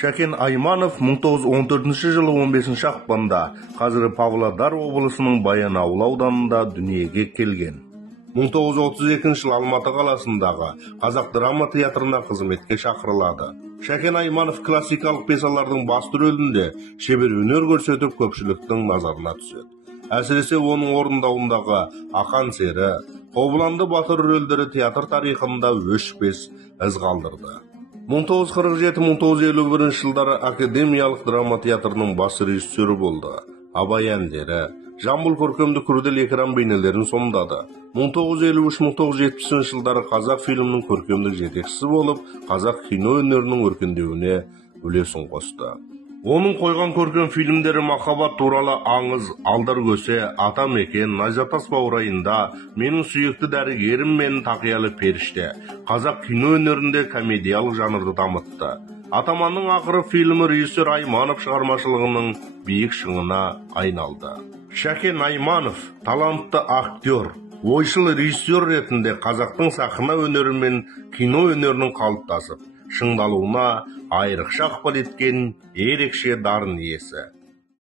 Шәкен Айманов 1914 жылы 15 ақпанда қазіргі Павлодар облысының Баянауыл ауданында дүниеге келген. 1932 жылы Алматы қаласындағы Қазақ драма театрына қызметке шақырылады. Шәкен Айманов классикалық пьесалардың басты рөлінде шебер өнер көрсетіп көпшіліктің назарына түседі. Әсіресе оның орындауындағы Ақан сері, Қобыланды батыр рөлдері театр тарихында өшпес із қалдырды. 1947-1951 жылдары академиялық драма театрының бас режиссері болды. Абай әндері, Жамбыл көркемдік күрделі экран бейнелерін сомдады. 1953-1970 жылдары қазақ фильмінің көркемдік жетекшісі болып, қазақ кино өнерінің өркендеуіне үлесін қосты. Оның қойған көркем фильмдері махаббат туралы аңыз, алдар көсе, ата мекен, Найзатас баурайында, менің сүйекті дәрігерім мен тақиялы періште, қазақ кино өнерінде комедиялық жанрды дамытты. Атаманның ақыры фильмі режиссер Айманов шығармашылығының биік шыңына айналды. Шәкен Айманов талантты актер, ойшыл режиссер ретінде қазақтың сахна өнері мен кино өнерінің қалыптасып, шыңдалуына айрықша ықпал еткен ерекше дарын иесі.